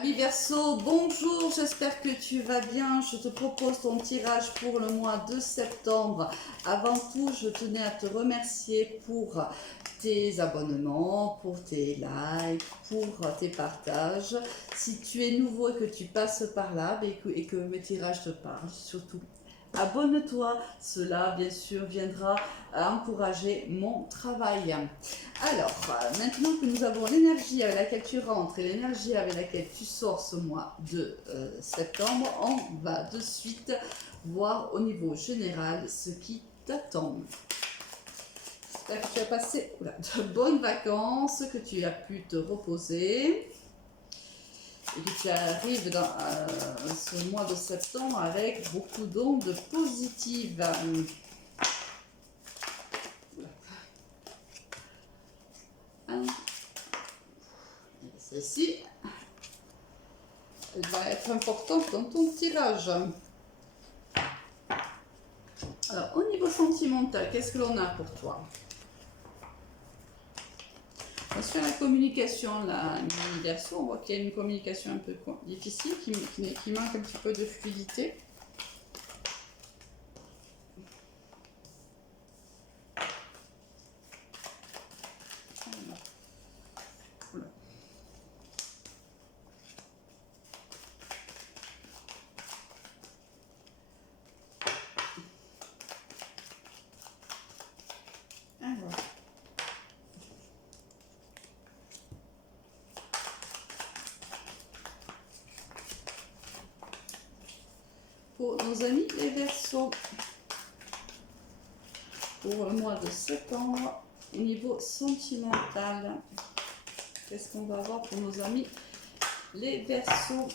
Ami Verseau, bonjour, j'espère que tu vas bien. Je te propose ton tirage pour le mois de septembre. Avant tout, je tenais à te remercier pour tes abonnements, pour tes likes, pour tes partages. Si tu es nouveau et que tu passes par là et que mes tirages te parlent, surtout abonne-toi, cela bien sûr viendra encourager mon travail. Alors, maintenant que nous avons l'énergie avec laquelle tu rentres et l'énergie avec laquelle tu sors ce mois de septembre, on va de suite voir au niveau général ce qui t'attend. J'espère que tu as passé de bonnes vacances, que tu as pu te reposer et que tu arrives dans ce mois de septembre avec beaucoup d'ondes positives. Celle-ci, elle va être importante dans ton tirage. Alors, au niveau sentimental, qu'est-ce que l'on a pour toi? On va se faire la communication, là, Verseau. On voit qu'il y a une communication un peu difficile, qui manque un petit peu de fluidité. Pour nos amis les Verseaux, pour le mois de septembre, au niveau sentimental, qu'est-ce qu'on va avoir pour nos amis les Verseaux?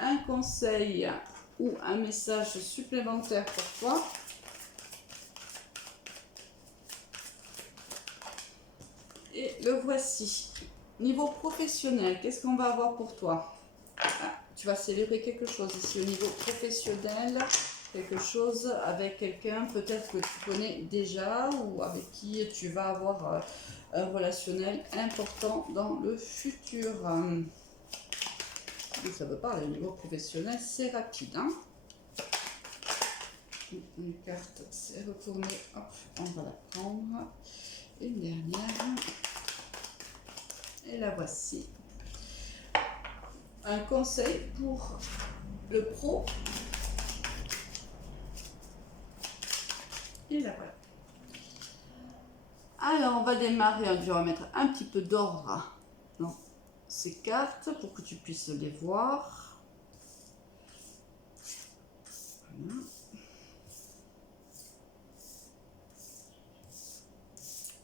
Un conseil ou un message supplémentaire pour toi. Et le voici. Niveau professionnel, qu'est-ce qu'on va avoir pour toi? Tu vas célébrer quelque chose ici au niveau professionnel, quelque chose avec quelqu'un peut-être que tu connais déjà ou avec qui tu vas avoir un relationnel important dans le futur. Ça veut parler au niveau professionnel, c'est rapide. Hein, une carte s'est retournée, hop, on va la prendre. Une dernière. Et la voici. Un conseil pour le pro. Et la voilà. Alors, on va démarrer. On va mettre un petit peu d'ordre dans ces cartes pour que tu puisses les voir. Voilà.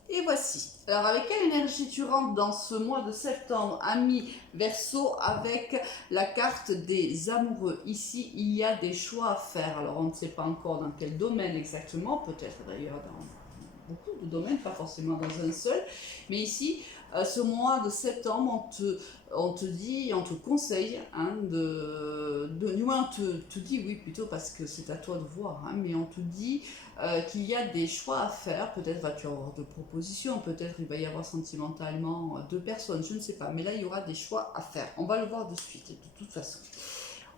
Et voici. Alors, avec quelle énergie tu rentres dans ce mois de septembre, ami Verseau, avec la carte des amoureux? Ici, il y a des choix à faire. Alors, on ne sait pas encore dans quel domaine exactement, peut-être d'ailleurs dans beaucoup de domaines, pas forcément dans un seul. Mais ici, ce mois de septembre, on te dit, on te conseille, hein, du moins on te dit, oui, plutôt parce que c'est à toi de voir, hein, mais on te dit qu'il y a des choix à faire. Peut-être vas-tu avoir de propositions, peut-être il va y avoir sentimentalement deux personnes, je ne sais pas, mais là il y aura des choix à faire. On va le voir de suite, de toute façon.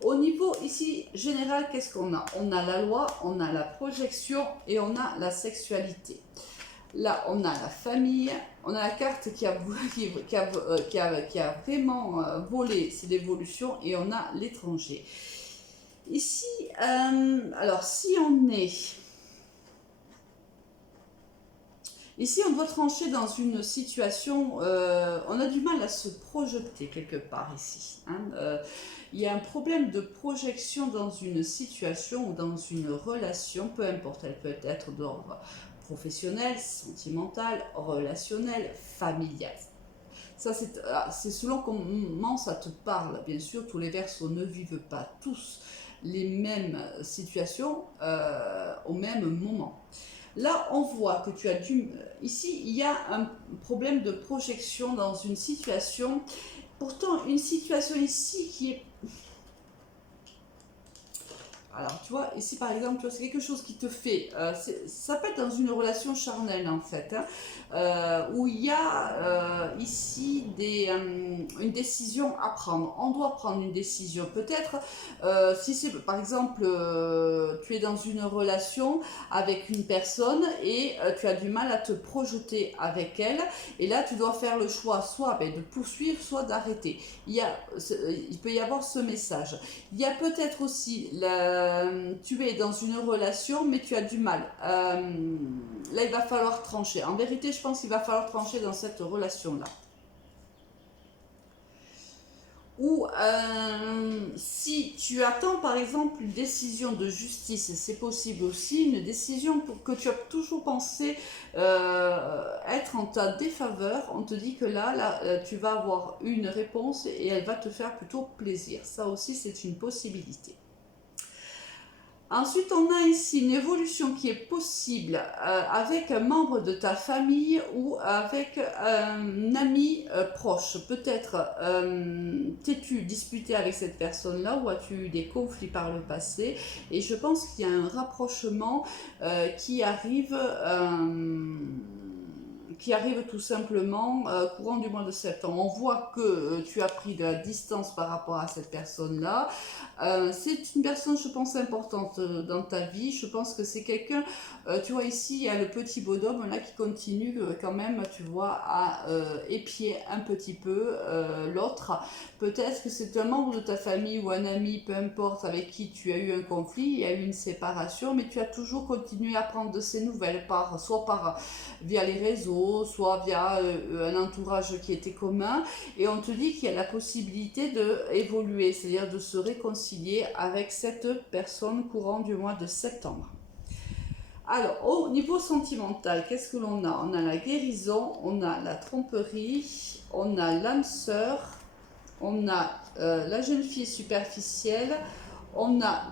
Au niveau ici général, qu'est-ce qu'on a? On a la loi, on a la projection et on a la sexualité. Là, on a la famille, on a la carte qui a vraiment volé, c'est l'évolution, et on a l'étranger. Ici, alors si on est... Ici, on doit trancher dans une situation, on a du mal à se projeter quelque part ici. Hein, il y a un problème de projection dans une situation ou dans une relation, peu importe, elle peut être d'ordre professionnel, sentimental, relationnel, familial. Ça, c'est selon comment ça te parle. Bien sûr, tous les Verseaux ne vivent pas tous les mêmes situations au même moment. Là, on voit que tu as dû... Ici, il y a un problème de projection dans une situation. Pourtant, une situation ici qui est... Alors, tu vois, ici, par exemple, c'est quelque chose qui te fait... ça peut être dans une relation charnelle, en fait, hein, où il y a ici une décision à prendre. On doit prendre une décision. Peut-être, si c'est par exemple, tu es dans une relation avec une personne et tu as du mal à te projeter avec elle. Et là, tu dois faire le choix soit de poursuivre, soit d'arrêter. Il peut y avoir ce message. Il y a peut-être aussi, tu es dans une relation, mais tu as du mal. Là, il va falloir trancher. En vérité, je pense qu'il va falloir trancher dans cette relation-là. Ou si tu attends par exemple une décision de justice, c'est possible aussi, une décision que tu as toujours pensé être en ta défaveur, on te dit que là, tu vas avoir une réponse et elle va te faire plutôt plaisir. Ça aussi, c'est une possibilité. Ensuite, on a ici une évolution qui est possible avec un membre de ta famille ou avec un ami proche. Peut-être t'es-tu disputé avec cette personne-là ou as-tu eu des conflits par le passé. Et je pense qu'il y a un rapprochement qui arrive tout simplement courant du mois de septembre. On voit que tu as pris de la distance par rapport à cette personne-là. C'est une personne, je pense, importante dans ta vie. Je pense que c'est quelqu'un, tu vois ici, il y a le petit bonhomme là qui continue quand même, tu vois, à épier un petit peu l'autre. Peut-être que c'est un membre de ta famille ou un ami, peu importe, avec qui tu as eu un conflit, il y a eu une séparation, mais tu as toujours continué à prendre de ses nouvelles, soit via les réseaux, soit via un entourage qui était commun. Et on te dit qu'il y a la possibilité d'évoluer, c'est-à-dire de se réconcilier avec cette personne courant du mois de septembre. Alors, au niveau sentimental, qu'est-ce que l'on a? On a la guérison, on a la tromperie, on a l'âme sœur, on a la jeune fille superficielle, on a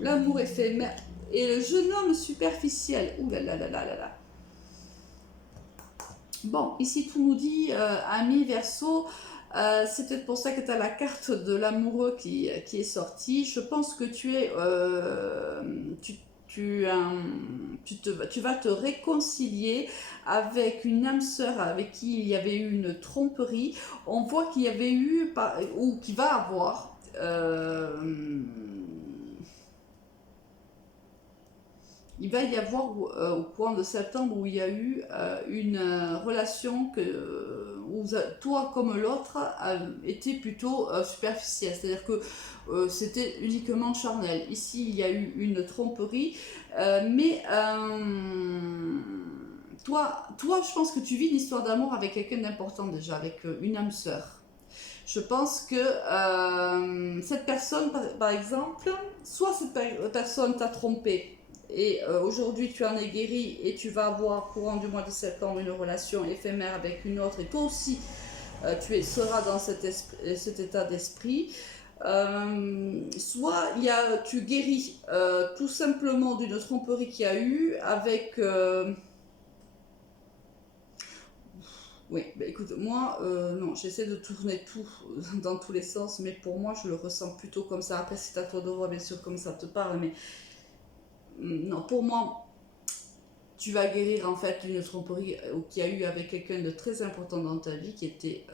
l'amour éphémère et le jeune homme superficiel. Ouh là là là là là là. Bon, ici tout nous dit, ami Verseau, c'est peut-être pour ça que tu as la carte de l'amoureux qui est sortie. Je pense que tu vas te réconcilier avec une âme sœur avec qui il y avait eu une tromperie. On voit qu'il y avait eu, ou qu'il va avoir, il va y avoir au courant de septembre où il y a eu une relation où toi comme l'autre était plutôt superficielle, c'est-à-dire que c'était uniquement charnel. Ici, il y a eu une tromperie, mais toi, je pense que tu vis une histoire d'amour avec quelqu'un d'important déjà, avec une âme sœur. Je pense que cette personne, par exemple, soit cette personne t'a trompé, et aujourd'hui tu en es guéri et tu vas avoir courant du mois de septembre une relation éphémère avec une autre et toi aussi seras dans cet état d'esprit. Soit tu guéris tout simplement d'une tromperie qu'il y a eu avec... Oui, bah écoute, moi, non, j'essaie de tourner tout dans tous les sens, mais pour moi, je le ressens plutôt comme ça. Après, c'est à toi de voir, bien sûr, comme ça te parle, mais non, pour moi, tu vas guérir en fait une tromperie qu'il y a eu avec quelqu'un de très important dans ta vie, qui était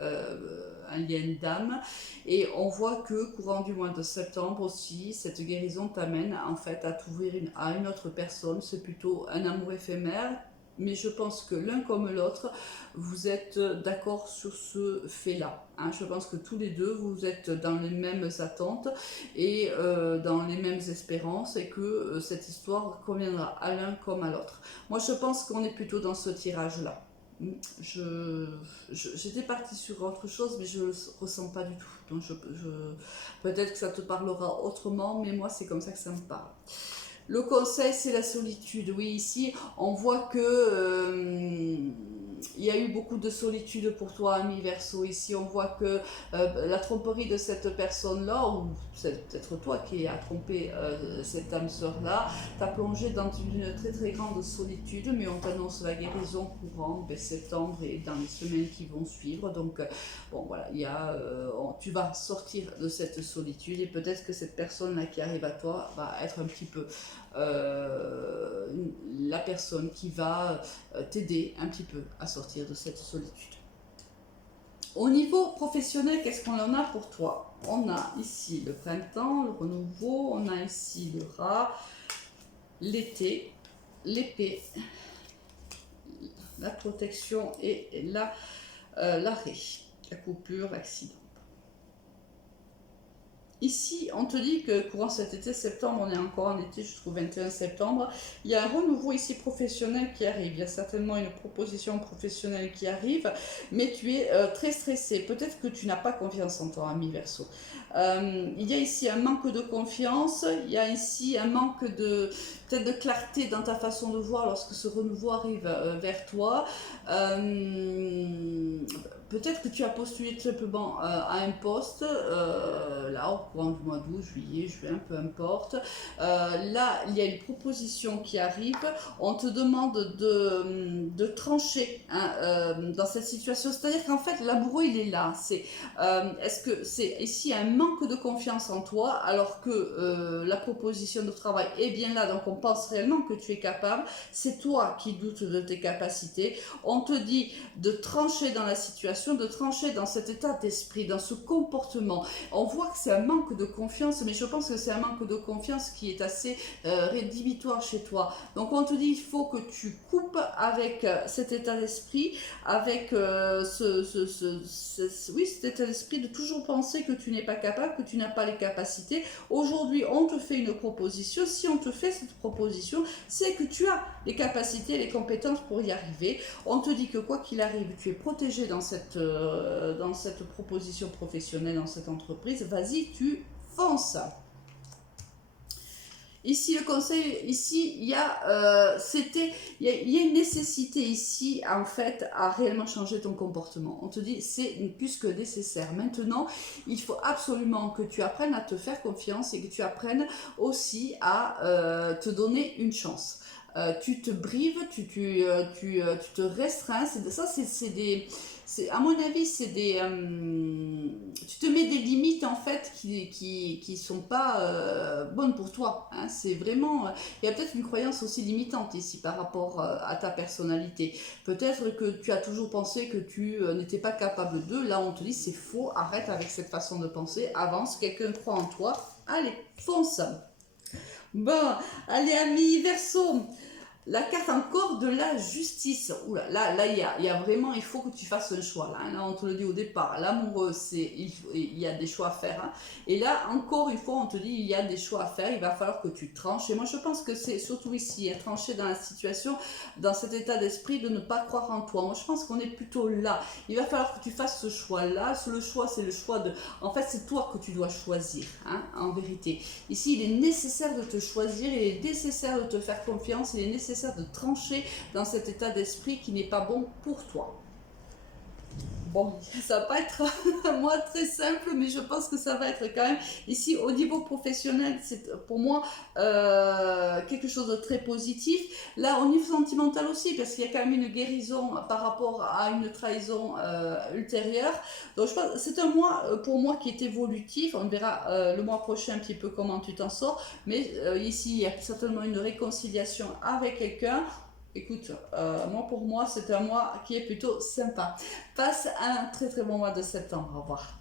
un lien d'âme. Et on voit que courant du mois de septembre aussi, cette guérison t'amène en fait à t'ouvrir à une autre personne. C'est plutôt un amour éphémère. Mais je pense que l'un comme l'autre, vous êtes d'accord sur ce fait-là. Hein. Je pense que tous les deux, vous êtes dans les mêmes attentes et dans les mêmes espérances et que cette histoire conviendra à l'un comme à l'autre. Moi, je pense qu'on est plutôt dans ce tirage-là. J'étais partie sur autre chose, mais je ne le ressens pas du tout. Donc, peut-être que ça te parlera autrement, mais moi, c'est comme ça que ça me parle. Le conseil, c'est la solitude. Oui, ici, on voit que il y a eu beaucoup de solitude pour toi, ami Verseau. Ici, on voit que la tromperie de cette personne-là, ou c'est peut-être toi qui as trompé cette âme sœur-là, t'a plongé dans une très très grande solitude, mais on t'annonce la guérison courant septembre et dans les semaines qui vont suivre. Donc, bon, voilà, tu vas sortir de cette solitude et peut-être que cette personne-là qui arrive à toi va être un petit peu la personne qui va t'aider un petit peu à sortir de cette solitude. Au niveau professionnel, qu'est-ce qu'on en a pour toi? On a ici le printemps, le renouveau, on a ici le rat, l'été, l'épée, la protection et l'arrêt, la coupure, l'accident. Ici, on te dit que courant cet été, septembre, on est encore en été jusqu'au 21 septembre, il y a un renouveau ici professionnel qui arrive, il y a certainement une proposition professionnelle qui arrive, mais tu es très stressé, peut-être que tu n'as pas confiance en toi, ami Verseau. Il y a ici un manque de confiance, il y a ici un manque de peut-être de clarté dans ta façon de voir lorsque ce renouveau arrive vers toi. Peut-être que tu as postulé tout simplement à un poste, là, au courant du mois d'août, juillet, juin, peu importe. Là, il y a une proposition qui arrive. On te demande de trancher hein, dans cette situation. C'est-à-dire qu'en fait, l'amoureux, il est là. Est-ce que c'est ici un manque de confiance en toi, alors que la proposition de travail est bien là, donc on pense réellement que tu es capable. C'est toi qui doutes de tes capacités. On te dit de trancher dans la situation, de trancher dans cet état d'esprit, dans ce comportement. On voit que c'est un manque de confiance, mais je pense que c'est un manque de confiance qui est assez rédhibitoire chez toi. Donc on te dit, il faut que tu coupes avec cet état d'esprit, avec oui, cet état d'esprit de toujours penser que tu n'es pas capable, que tu n'as pas les capacités. Aujourd'hui, on te fait une proposition. Si on te fait cette proposition, c'est que tu as les capacités, les compétences pour y arriver. On te dit que quoi qu'il arrive, tu es protégé dans cette proposition professionnelle, dans cette entreprise. Vas-y, tu fonces. Ici, le conseil, ici, il y a une nécessité ici, en fait, à réellement changer ton comportement. On te dit, c'est plus que nécessaire. Maintenant, il faut absolument que tu apprennes à te faire confiance et que tu apprennes aussi à te donner une chance. Tu te brives, tu te restreins. À mon avis, tu te mets des limites en fait qui sont pas bonnes pour toi. Hein. C'est vraiment, il y a peut-être une croyance aussi limitante ici par rapport à ta personnalité. Peut-être que tu as toujours pensé que tu n'étais pas capable de. Là, on te dit c'est faux. Arrête avec cette façon de penser. Avance. Quelqu'un croit en toi. Allez, fonce. Bon, allez amis Verseau. La carte encore de la justice. Oula, là il y a vraiment, il faut que tu fasses un choix. Là, on te le dit au départ. L'amoureux, il y a des choix à faire. Hein. Et là, encore une fois, on te dit, il y a des choix à faire. Il va falloir que tu tranches. Et moi, je pense que c'est surtout ici, hein, trancher dans la situation, dans cet état d'esprit de ne pas croire en toi. Moi, je pense qu'on est plutôt là. Il va falloir que tu fasses ce choix-là. Le choix, c'est le choix de... En fait, c'est toi que tu dois choisir, hein, en vérité. Ici, il est nécessaire de te choisir. Il est nécessaire de te faire confiance. Il est nécessaire de trancher dans cet état d'esprit qui n'est pas bon pour toi. Bon, ça va pas être moi très simple, mais je pense que ça va être quand même ici au niveau professionnel, c'est pour moi quelque chose de très positif. Là, au niveau sentimental aussi, parce qu'il y a quand même une guérison par rapport à une trahison ultérieure. Donc, je pense c'est un mois pour moi qui est évolutif. On verra le mois prochain un petit peu comment tu t'en sors. Mais ici, il y a certainement une réconciliation avec quelqu'un. Écoute, pour moi, c'est un mois qui est plutôt sympa. Passe un très très bon mois de septembre. Au revoir.